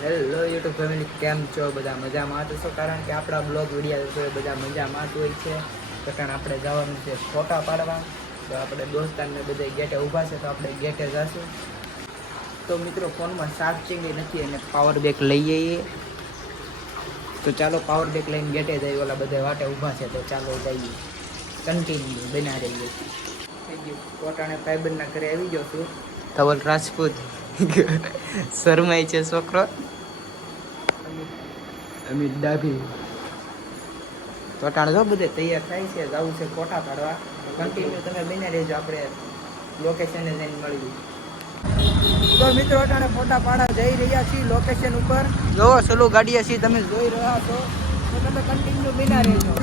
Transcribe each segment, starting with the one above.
Hello YouTube family, કેમ છો? બધા મજામાં તો છો? કારણ કે આપણા બ્લોગ વિડીયો તો બધા મજામાં જ હોય છે. તો કારણ આપણે જવાનું છે ફોટા પાડવા. તો આપણે દોસ્તારને બધા ગેટે ઊભા છે, તો આપણે ગેટે જઈશું. તો મિત્રો, ફોનમાં ચાર્જિંગ નથી અને પાવર બેક લઈ જઈએ. તો ચાલો પાવર બેક લઈને ગેટે જઈએ. ઓલા બધા વાટે ઊભા છે, તો ચાલો જઈએ. કન્ટિન્યુ બના રહીએ. થઈ ગયું પોતાને ભાઈબંધના ઘરે આવી ગયો છું. ધવલ રાજપૂત શરમાય છે છોકરો. અમિત ડાભી તો ટાણ જો બધે તૈયાર થાય છે, જવું છે ફોટા પાડવા. કન્ટિન્યુ તમે બને રહેજો, આપણે લોકેશને જઈને મળીએ. તો મિત્રો, અટાણે ફોટા પાડવા જઈ રહ્યા છીએ લોકેશન ઉપર. જોવો સલો ગાડીએ છીએ, તમે જોઈ રહ્યા છો. તો તમે કન્ટિન્યુ બના રહેજો.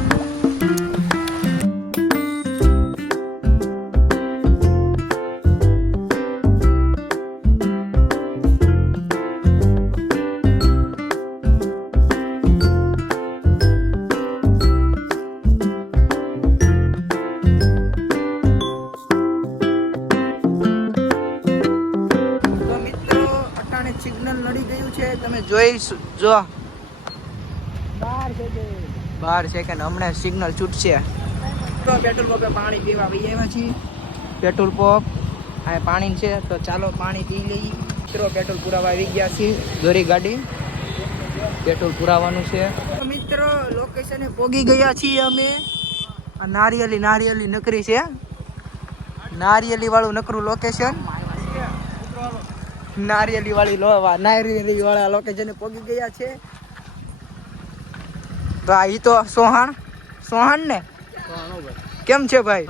સિગ્નલ નડી ગયું છે, તમે જોઈ જો બહાર છે કે હમણાં સિગ્નલ છૂટશે. તો પેટ્રોલ પંપે પાણી પીવા આવી આવ્યા છીએ. પેટ્રોલ પંપ આ પાણી છે, તો ચાલો પાણી પી લઈએ. મિત્રો, પેટ્રોલ પુરાવા આવી ગયા છીએ. દોરી ગાડી પેટ્રોલ પુરાવાનું છે. મિત્રો, લોકેશને પોગી ગયા છીએ અમે. આ નારિયેલી નકરી છે, નારિયેલી વાળું નકરું લોકેશન. નારિયેલી વાળા લોકેશને પહોંચી ગયા છે. તો આ ઈ તો સોહાણ ને કેમ છે ભાઈ?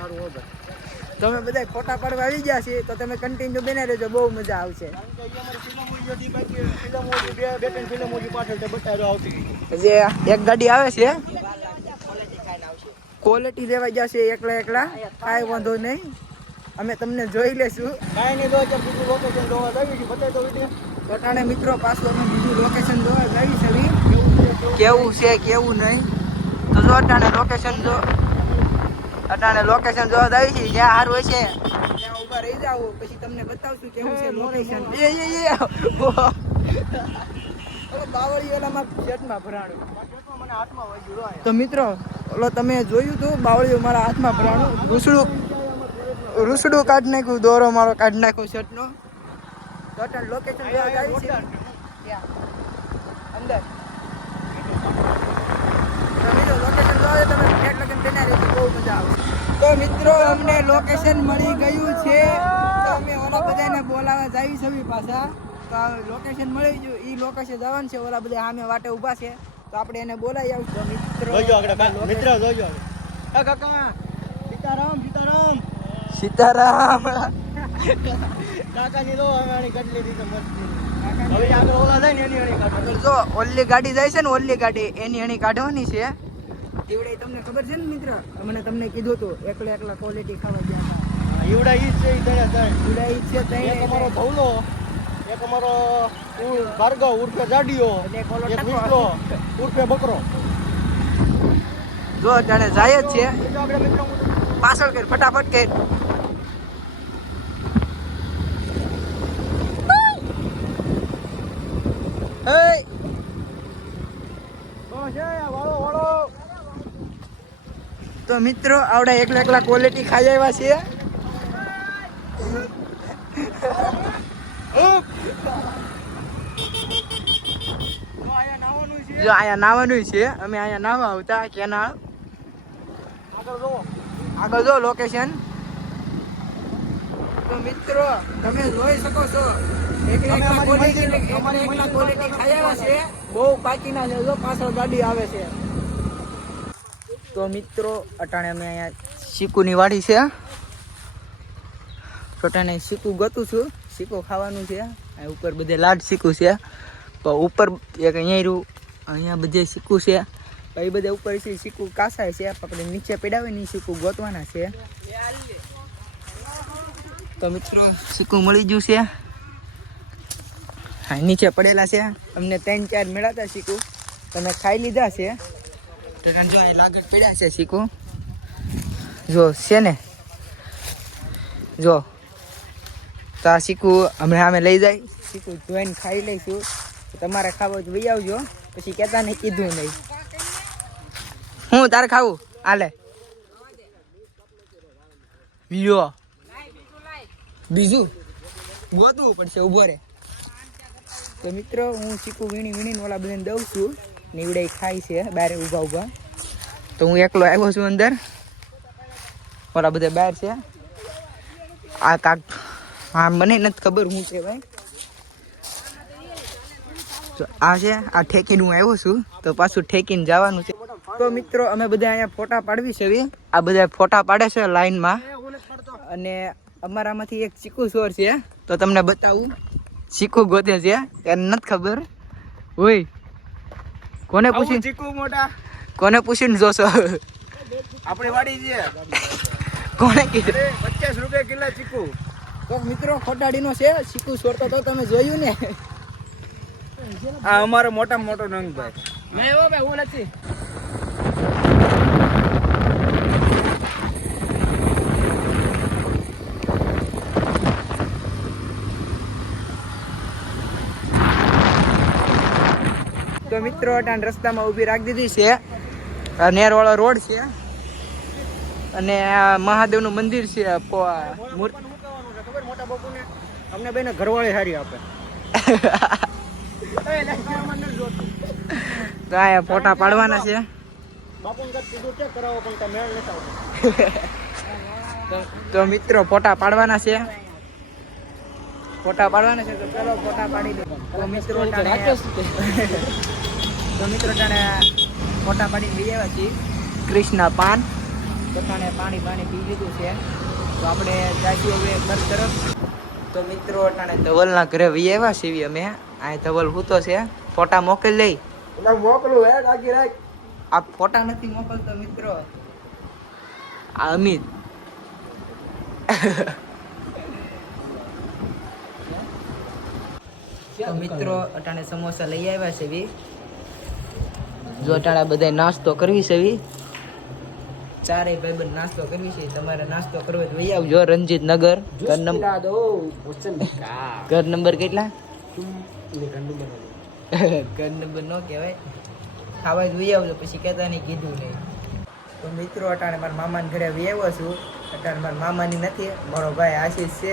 તમે બધા ફોટા પાડવા આવી ગયા છે, તો તમે કન્ટિન્યુ બને રહેજો, બહુ મજા આવશે. જે એક ગાડી આવે છે, ક્વોલિટી લેવા ગયા છે એકલા કાંઈ વાંધો નહીં, અમે તમને જોઈ લેશું. અટાણે મિત્રો પાછું અમે બીજું લોકેશન જોવા જઈ છે, કેવું છે કેવું નહીં. તો જો અટાણે લોકેશન જોવા આવી છે, જ્યાં સારું હોય છે ત્યાં ઊભા રહી જાવ, પછી તમને બતાવશું કેવું છે લોકેશન. બાવળી ઓલામાં શર્ટમાં ભરાણું. તો મિત્રો, ઓલો તમે જોયું હતું, બાવળીઓ મારા હાથમાં ભરાણું. રૂસડું કાઢી નાખ્યું, દોરો મારો કાઢી નાખ્યો શર્ટનો. ટોટલ લોકેશન જોવા આવી છે અંદર. લોકેશન જોવા તમે ફ્લેટ લગન બના રહેજો, બહુ મજા આવે. તો મિત્રો, અમને લોકેશન મળી ગયું છે, તો અમે ઓલા બધાને બોલાવવા જઈએ છીએ પાછા. તો લોકેશન મળી ગયું, એ લોકેશન જવાનું છે. ઓલા બધા સામે વાટે ઊભા છે, તો આપણે એને બોલાવી આવીશું. મિત્રો જોજો કાકા, સીતારામ કાકાની જો ઓલી ગાડી જાય છે ને, ઓલી ગાડી એની એની કાઢવાની છે. ઈવડે તમને ખબર છે ને મિત્ર, તમને કીધું હતું એકલા ક્વોલિટી ખાવા ગયા હતા. ઈવડા ઈ છે, એક અમારો ભવલો, એક અમારો ભાર્ગવ ઉર્ફે જાડિયો, એક વિસલો ઉર્ફે બકરો. જો જાણે જાય જ છે, પાછળ કર ફટાફટ કર. તો મિત્રો, આવડે એકલા ક્વોલિટી ખાઈ આવ્યા છીએ. જો અહીંયા નાવાનું છે, અમે અહીંયા નાવા આવતા કેનાળ. આગળ જો લોકેશન. તો મિત્રો, તમે જોઈ શકો છો, એકલા ક્વોલિટી ખાઈ આવ્યા છે. બહુ પાકીના છે, જો પાછળ ગાડી આવે છે. તો મિત્રો, અટાણે અમે અહીંયા શીકુની વાડી છે, છોટાને શીકુ ગતું છું. શીકુ ખાવાનું છે. આ ઉપર બધે લાડ શીકુ છે, તો ઉપર એક અહીંયા બધે શીકુ છે. એ બધા ઉપર શીકુ કાસાય છે, આપણે નીચે પડાવે ને શીકુ ગોતવાના છે. તો મિત્રો, શીકુ મળી ગયું છે. હા, નીચે પડેલા છે. અમને 3-4 મળ્યા શીકુ, તમે ખાઈ લીધા છે. તો જો લાગત પડ્યા છે શીકુ, જો છે ને, જો તો આ શીકુ હમણાં અમે લઈ જાય. શીકુ જોઈને ખાઈ લઈશું. તમારે ખાવું હોય તો વહી આવજો, પછી કહેતા નહીં કીધું નહીં. હું તારે ખાવું હાલે વિયો બીજું ગોતવું પડશે, ઉભો રે. તો મિત્રો હું ચીકુ વીણીને ઓલા બધાને દઉં છું, નીવડે ખાય છે બહાર ઊભા ઊભા. તો હું એકલો આવ્યો છું અંદર, ઓલા બધા બહાર છે. આ કાક હા મને નથી ખબર શું છે ભાઈ. તો આ છે આ ઠેકીને હું આવ્યો છું, તો પાછું ઠેકીને જવાનું છે. તો મિત્રો અમે બધા અહીંયા ફોટા પાડવી છે. આ બધા ફોટા પાડે છે લાઈનમાં, અને અમારામાંથી એક ચીકુ સોર છે, તો તમને બતાવું. ચીકુ ગોતે છે, એને નથી ખબર હોય. કોને પૂછી ચીકુ મોટા કોને પૂછીને જોશો? આપણી વાડી છે. કોને કીધું 50 રૂપિયા કિલો ચીકુ? તો મિત્રો ખોટાડીનો છે ચીકુ સોરતો, તો તમે જોયું ને. આ અમારો મોટામાં મોટો નંગ ભાઈ. મેં એવો ભાઈ હું નથી. તો મિત્રો અટાણ રસ્તામાં ઊભી રાખી દીધી છે. આ નેરવાળો રોડ છે, અને આ મહાદેવનું મંદિર છે. ખબર મોટા બાપુને અમને બેને ઘરવાળી હારી આપે. તો આ ફોટા પાડવાના છે. બાપુને કીધું ચેક કરાવો પણ તમે મેળ નથી આવતો. તો મિત્રો ફોટા પાડવાના છે, ફોટા પાડવાના છે. તો ચલો ફોટા પાડી દો. તો મિત્રો ટાણે ફોટા પાડીને લઈ આવ્યા છીએ. કૃષ્ણા પાન પોતાને પાણી પી લીધું છે. તો આપણે જાશું હવે ઘર તરફ. તો મિત્રો અટાણે ધવલના ઘરે વી આવ્યા છીએ અમે. આ ધવલ હૂતો છે, ફોટા મોકલી લઈ. એટલે મોકલું હે કાકી રાખ. આ ફોટા નથી મોકલતો મિત્રો, આ અમિત. તો મિત્રો અટાણે સમોસા લઈ આવ્યા છે વી. જો અટાણે બધા નાસ્તો કરવી છે વી. ચારેય ભાઈબંધ નાસ્તો કરવી છે. તમારે નાસ્તો કરવો તો વહી આવજો રણજીત નગર. ઘર નંબર કેટલા? ઘર નંબર નો કહેવાય. ખાવા જ વહી આવજો, પછી કહેતા નહીં કીધું નહીં. તો મિત્રો અટાણે મારા મામાના ઘરે વહી આવ્યો છું. અટાણે મારા મામાની નથી, મારો ભાઈ આશીષ છે.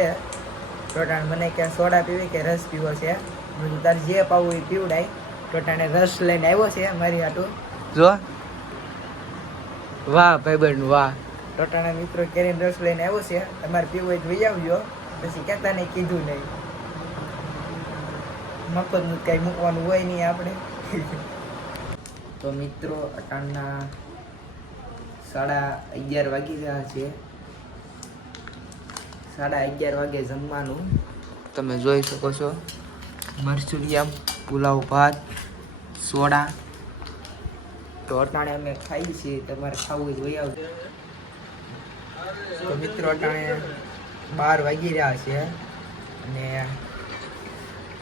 તો અટાણે મને કે સોડા પીવી કે રસ પીવો છે. બધું તારે જે પાવું એ પીવડાય. તો અટાણે રસ લઈને આવ્યો છે મારી હાટું. જો વાહ ભાઈબંધ વાહ. ટોટાના મિત્રો કેરીનો રસ લઈને આવ્યો છે. તમારે પીવું હોય તો વહી આવજો, પછી કહેતા નહીં કીધું નહીં. મફતનું કંઈ મૂકવાનું હોય નહીં આપણે. તો મિત્રો અટાણના 11:30 વાગી ગયા છે. 11:30 વાગે જમવાનું તમે જોઈ શકો છો. મરચુરિયમ, પુલાવ, ભાત, સોડા. તો અટાણે અમે ખાઈએ છીએ. તમારે ખાવું જ વહી આવજો. તો મિત્રો અટાણે 12 વાગી રહ્યા છે, અને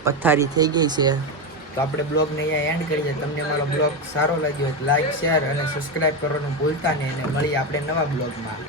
પથારી થઈ ગઈ છે. તો આપણે બ્લોગને અહીંયા એન્ડ કરીએ. તમને મારો બ્લોગ સારો લાગ્યો હોય તો લાઈક, શેર અને સબસ્ક્રાઈબ કરવાનું ભૂલતા નહીં. અને મળીએ આપણે નવા બ્લોગમાં.